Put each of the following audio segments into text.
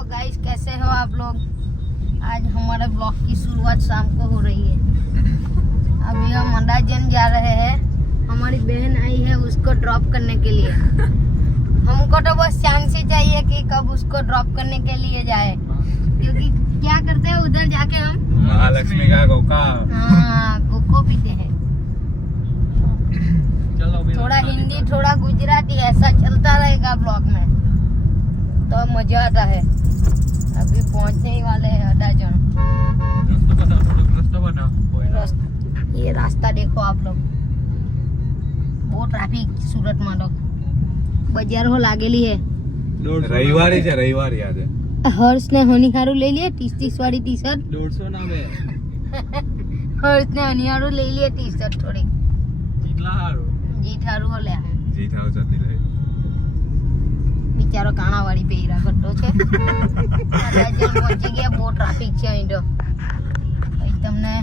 Hello guys, कैसे हो आप लोग। आज हमारे ब्लॉग की शुरुआत शाम को हो रही है। अभी हम अंदाजन जा रहे हैं। हमारी बहन आई है उसको ड्रॉप करने के लिए। हमको तो बस चांस ही चाहिए कि कब उसको ड्रॉप करने के लिए जाए, क्योंकि क्या करते हैं उधर जाके हम महालक्ष्मी का कोका कोको पीते हैं। थोड़ा हिंदी थोड़ा गुजराती ऐसा चलता रहेगा ब्लॉग में तो मजा आता है। अभी पहुंचने ही वाले हैं अडाजन। ये रास्ता देखो आप लोग, बहुत ट्रैफिक सूरत में तो बजार हो लागेली है। रविवार છે રવિવાર યાદ છે। हर्ष ने होनी हारू ले लिए 30 वाली टी शर्ट 150 ના બે हर्ष ने होनी हारू ले लिए टी शर्ट थोड़ी કેટલા હારું जीत हारू ले જીત આવ જતી રહી बिचारो काणा वाली पेरा करतो छे। અડાજણ પહોંચી ગયા, બહુ ટ્રાફિક છે અહીં તો। પછી તમને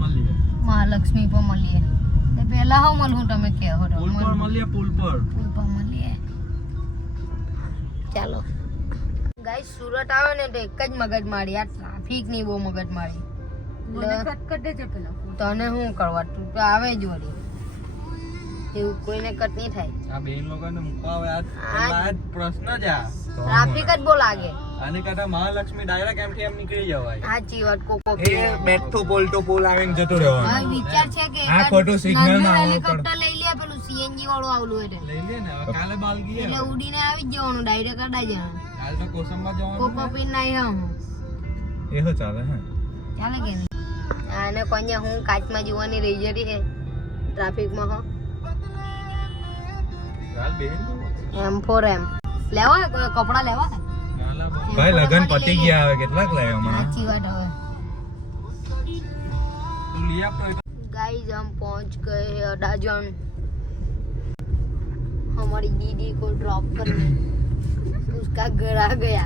મળીએ મહાલક્ષ્મી પર મળીએ તો પહેલા હું મળું તમે કે હો પુલ પર મળીએ પુલ પર મળીએ। ચાલો ગાઈસ, સુરત આવે ને તો એક જ મગજ મારી, આ ટ્રાફિક ની બહુ મગજ મારી। તને શું કરવા, તું તો આવે જ વળી, એવું કોઈને કટ નહીં થાય। આ બેન લોકોને મુકાવે આજ પ્રશ્ન જ આ ટ્રાફિક જ બહુ લાગે। આની કરતા મહાલક્ષ્મી ડાયરેક્ટ એમથી એમ નીકળી જવાય। સાચી વાત। કોકો એ બેઠો બોલતો પોલ આવીને જતો રહેવાનો। હવે વિચાર છે કે આ ખોટું સિગ્નલ માં આવવું હેલિકોપ્ટર લઈ લે, પેલું સીએનજી વાળું આવલું એટલે લઈ લે ને હવે કાલે બાલગી એટલે ઉડીને આવી જ જવાનું ડાયરેક્ટ અડાજણ। કાલ તો કોસંબા જવાનું કોકો પીન નહીં હું એહો ચાલે હે ચાલે કે નહીં। આને કોઈને હું કાચમાં જોવાની રહી જતી છે ટ્રાફિકમાં હો। કાલ બેન M4M લેવા કપડા લેવા ભાઈ લગન પતી ગયા, હવે કેટલાક લાવ્યા હમણાં। સાચી વાત। હવે તું લઈ આપ તો गाइस हम पहुंच गए हैं अडाजन। हमारी दीदी को ड्रॉप करने उसका घर आ गया।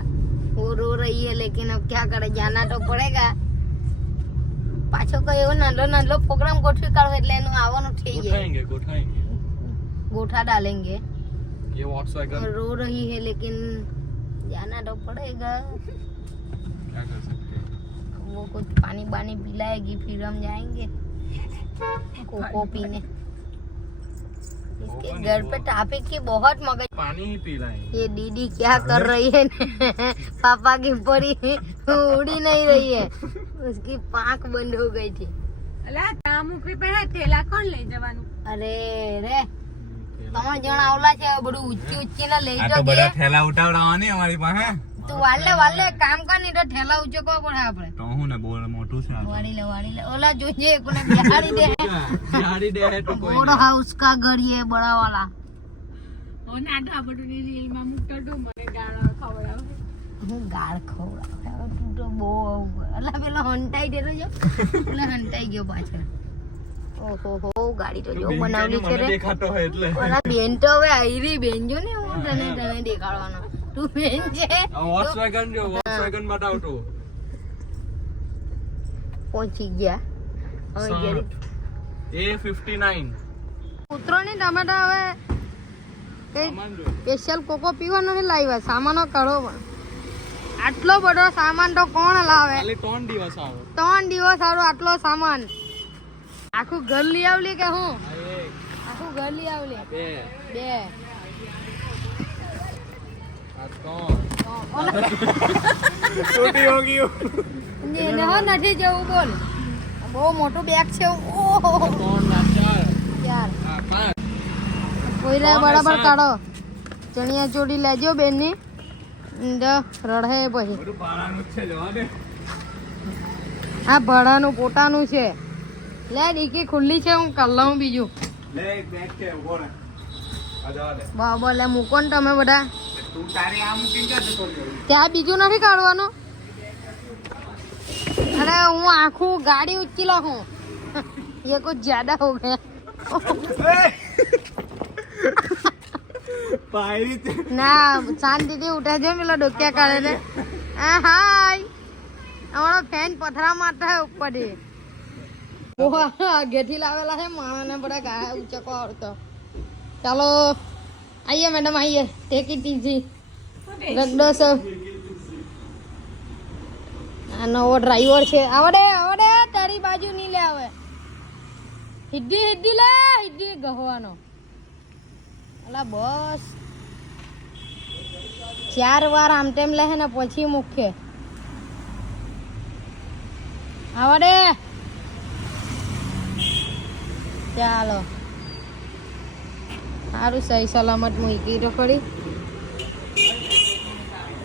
वो रो रही है लेकिन अब क्या करे, जाना तो पड़ेगा। पाछो कयो नालो नालो प्रोग्राम गोठवी काढो એટલે એનું આવવાનું થઈ જાય। गोठाएंगे गोठा डालेंगे। ये वॉक्सवैगन रो रही है लेकिन जाना तो पड़ेगा। क्या कर सकते हैं, वो कुछ पानी पानी पिलाएगी फिर हम जाएंगे कोको पीने। इसके घर पे ट्रैफिक की बहुत मगज। पानी ही पी लाएंगे। ये दीदी क्या कर रही है पापा की परी उड़ी नहीं रही है, उसकी पांख बंद हो गई थी। अरे रे તમે જણ આવલા છે બધું ઊંચી ઊંચી ના લઈ આ જો તો બધા ઠેલા ઉઠાવડાવવાની અમારી પાસે। તું વાલે કામ કર નહીં તો ઠેલા ઊંચો કો પડે આપણે તો હું ને બોલ મોટું છે આ તો। વાળી લે ઓલા જોઈએ કોને બિહારી દે बिहारी दे है तो कोई बड़ा हाउस का घर ये बड़ा वाला ઓ નાટા બટુની રીલ માં મુકતો તો મને ગાળો ખવડાવ હું ગાળ ખવડાવ તું તો બહુ અલા પેલા હંટાઈ દેતો જો પેલા હંટાઈ ગયો પાછળ। ઓહો હો ગાડી તો જો બનાવલી છે રે। દેખાતો હોય એટલે ઓલા બેન તો હવે આઈરી બેન જો ને હું તને દેખાડવાનો તું બેન છે। વોક્સવैगन જો વોક્સવैगन બતાવ તો પહોંચી ગયા હવે જરી A59 ઉતરો ને ટમેટા હવે કઈ સ્પેશિયલ કોકો પીવા નથી લાવ્યા, સામાનો કરો પણ આટલો બધો સામાન તો કોણ લાવે। ખાલી 3 દિવસ આવે 3 દિવસ સારું આટલો સામાન આખું ઘર લઈ આવલી કે હું આખું ઘર લઈ આવલી બે બે આ તો છોટી હો ગયો ને હો નથી જવું બોલ, બહુ મોટું બેગ છે। ઓહો 3 ના 4 યાર આ 5 કોઈલા બરાબર કાઢો। ચણિયા ચોળી લેજો બેનની રડે પછી બધું પારાનું છે જવા દે। આ ભાડાનું પોતાનું છે। લે ડીકી ખુલ્લી છે, હું કર લઉં બીજું। લે એક બેગ છે ઉભો રહે આ જવા દે। બરાબર લે મૂકો ને તમે બધા તું તારી આ મૂકીને જા જતો રહ્યો। ત્યાં બીજું નથી કાઢવાનું। અરે હું આખું ગાડી ઊંચી લાખું ये कुछ ज्यादा हो गया। પાયરી ના શાંતિથી ઉઠાજો પેલો ડોક્યા કાઢે ને। હા હાય અમારો ફેન પથરા મારતા હે ઉપરથી આગેથી લાવેલા છે માણસને બધા ગાળા ઊંચકો આવડતો। ચાલો आइए मैडम आइए टेक इट इजी रख दो सब આ નવો ડ્રાઈવર છે. આવડે તારી બાજુ નહીં લે આવે. હિદ્દી લે ગહવાનો. અલા બસ 4 વાર આમ તેમ લે ને પછી મુખ્ય આવડે. ચાલો સારું સહી સલામત મૂકી તો ખરી.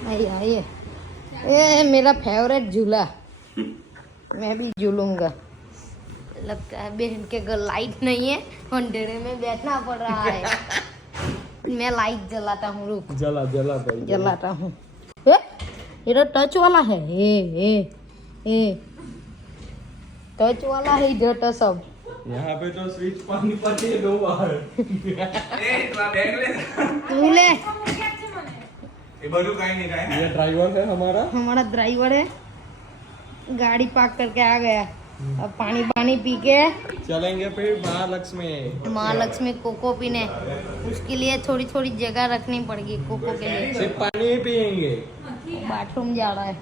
आइए ये मेरा फेवरेट झूला मैं भी झूलूंगा. लगता है बहन के घर लाइट नहीं है अंधेरे में बैठना पड़ रहा है. मैं लाइट जलाता हूँ. रुक जला भाई जलाता हूँ. ये तो टच वाला है. ए टच वाला है इधर तो सब. यहाँ पे तो स्विच पानी पड़ती है 2 बार. तू ले. ये बड़ू कहीं नहीं गए. ये ड्राइवर है हमारा ड्राइवर है. गाड़ी पार्क करके आ गया. अब पानी पी के चलेंगे फिर महालक्ष्मी कोको पीने. उसके लिए थोड़ी जगह रखनी पड़ेगी कोको के लिए. सिर्फ पानी ही पियेंगे. बाथरूम जा रहा है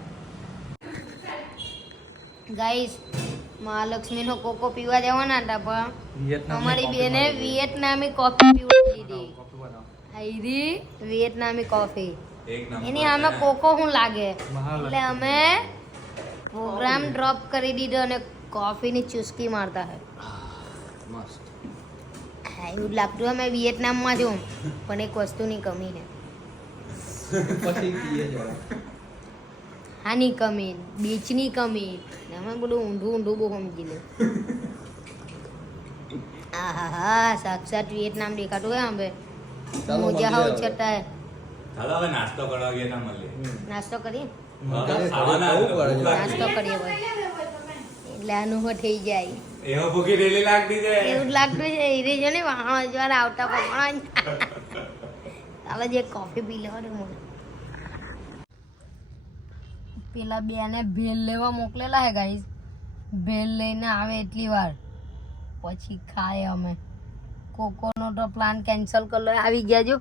गाइस. महालक्ष्मी નો કોકો પીવા જવાના હતા પણ અમારી બેને વિયેટનામી કોફી પીવા દીધી. આઈરી વિયેટનામી કોફી એની સામે કોકો હું લાગે એટલે અમે પ્રોગ્રામ ડ્રોપ કરી દીધો અને કોફીની ચુસ્કી મારતા હે. એવું લાગતું અમે વિયેટનામમાં છું પણ એક વસ્તુની કમી છે. આની કમી બીચની કમી અમે બધું ઊંધું બહુ સમજી લે. હા સાક્ષાત વિયેટનામ દેખાતું હોય અમે. મોજા હાવ છટા હે. ચાલો હવે નાસ્તો કરવા ગયા તા મળીએ. નાસ્તો કરીએ નાસ્તો કરીએ ભાઈ. એટલે આનું થઈ જાય એવો ભૂખી રેલી લાગતી છે. એવું જ લાગતું છે. એ જો ને વાહણ જવાર આવતા પકડવા. ચાલો જે કોફી પી લેવાનું મને. પેલા બેને ભેલ લેવા મોકલેલા હે ગાઈસ. ભેલ લઈને આવે એટલી વાર પછી ખાય અમે. કોકોનો તો પ્લાન કેન્સલ કરલો. આવી ગયા જો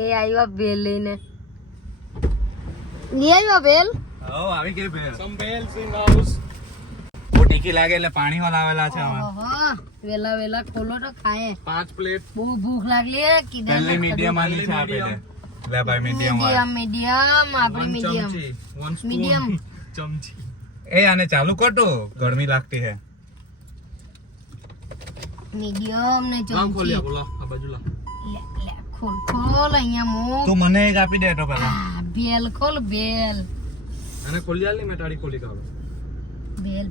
એ આવ્યા ભેલ લઈને. લઈ આવ્યા ભેલ. આવી ગઈ ભેળ. Some bells in house. બહુ તીખી લાગે એટલે પાણી વાળા આવેલા છે હવે. ઓહો વેલા ખોલો તો ખાય. 5 પ્લેટ. બહુ ભૂખ લાગલી હે. પહેલી મીડિયમ આની છે આપે દે. લે ભાઈ મીડિયમ મીડિયમ આપણી મીડિયમ મીડિયમ ચમચી. એ આને ચાલુ કરતો ગરમી લાગતી છે. મીડિયમ ને લાવ ચમચી. ખોલ્યા બોલો આ બાજુ લા. લે ખોલ અહીંયા મૂક. તું મને એક આપી દે તો પેલા. બેલ ખોલ બેલ. અને ખોલ્યા લે મેં તાળી ખોલી કાઢો. બેલ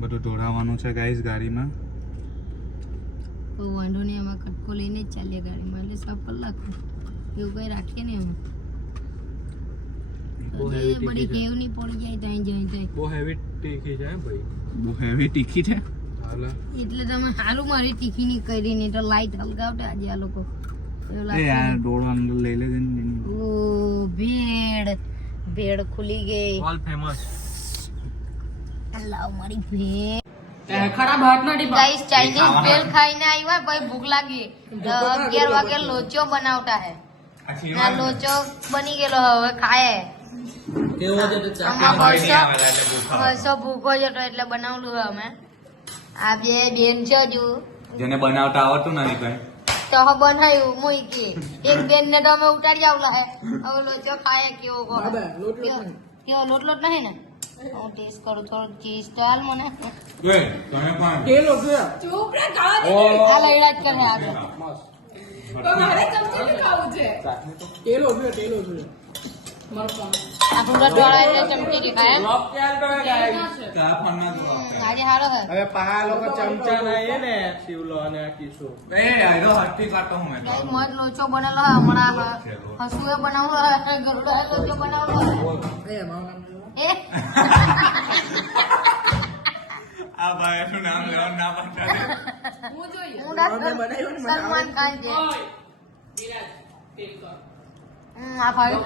બધું ઢોળાવવાનું છે ગાઈસ ગાડીમાં. તો વાંધો નહીં. એમાં કટકો લઈને જ ચાલીએ ગાડીમાં. એટલે 7 કલાક એવું કઈ રાખીએ ને એમાં. બહુ એ heavy બધી તીખી ટેવ નહીં પડી જાય ત્યાં જાય. બહુ હેવી તીખી છે ભાઈ. બહુ હેવી તીખી છે. હાલા એટલે તમે હાલું મારી તીખી ની કરી નહીં તો લાઈટ હલગાવતા આજે આ લોકો. એવું એ લાગે. યાર ડોળવાનું લઈ લેજે ને. ઓ ભેળ ખુલી ગઈ. All famous. લાવ મારી ભેળ. ગાઈસ ચાઇનીઝ ભેળ ખાઈને આવ્યા ભાઈ. ભૂખ લાગી. 11 વાગે લોચો બનાવતા હે. ના લોચો બની ગયેલો હવે ખાય. આમાં બસો ભૂખો જ હતો એટલે બનાવલું હે અમે. આ બે બેન છે હજુ જેને બનાવતા આવડતું નથી કઈ. તો બનાવ્યું મૂકી. એક બેન ને તો અમે ઉતારી આવલા હે. હવે લોચો ખાય કેવો કેવો લોટ નહીં ને. હું ટેસ્ટ કરું થોડું ચીઝ તો હાલ મને. તમે પણ આ લઈડા જ કરે આગળ. આ પૂરા ટોળા એટલે ચમચી દેખાય એમ. ચા ફોનમાં જો આજે હારો હે. હવે પા લોકો ચમચા ના ને શિવલો અને આ કિશો. એ આયરો હસ્તી કાટો હું મેં. ગાઈસ મસ્ત લોચો બનેલો હે. હમણાં હસુએ બનાવલો હે. ગરુડા લોચો બનાવલો હે. એ આ ભાઈ નું નામ લેવાનું ના પાડતા. હું સલમાન ખાન છે. આ ભાઈ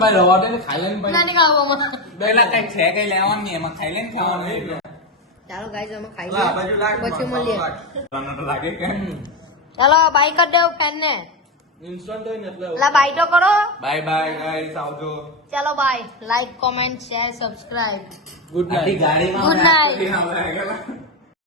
ભાઈ રવા દે ખાઈ લેને ભાઈ. નાની ખાવામાં. પેલા કઈક છે કઈ લેવાનું નહીં એમાં ખાઈ લઈને ખાવાનું. ચાલો ગાઈસ અમે ખાઈ લા બાજુ લાગ. પછી મળીએ. તને તો લાગે કે ચાલો બાય કરી દેવ ફેન ને. ઇન્સ્ટન્ટ હોય ને એટલે લા બાય તો કરો. બાય બાય ગાઈસ આવજો ચાલો bye. Like comment share subscribe. Good night good night. આવે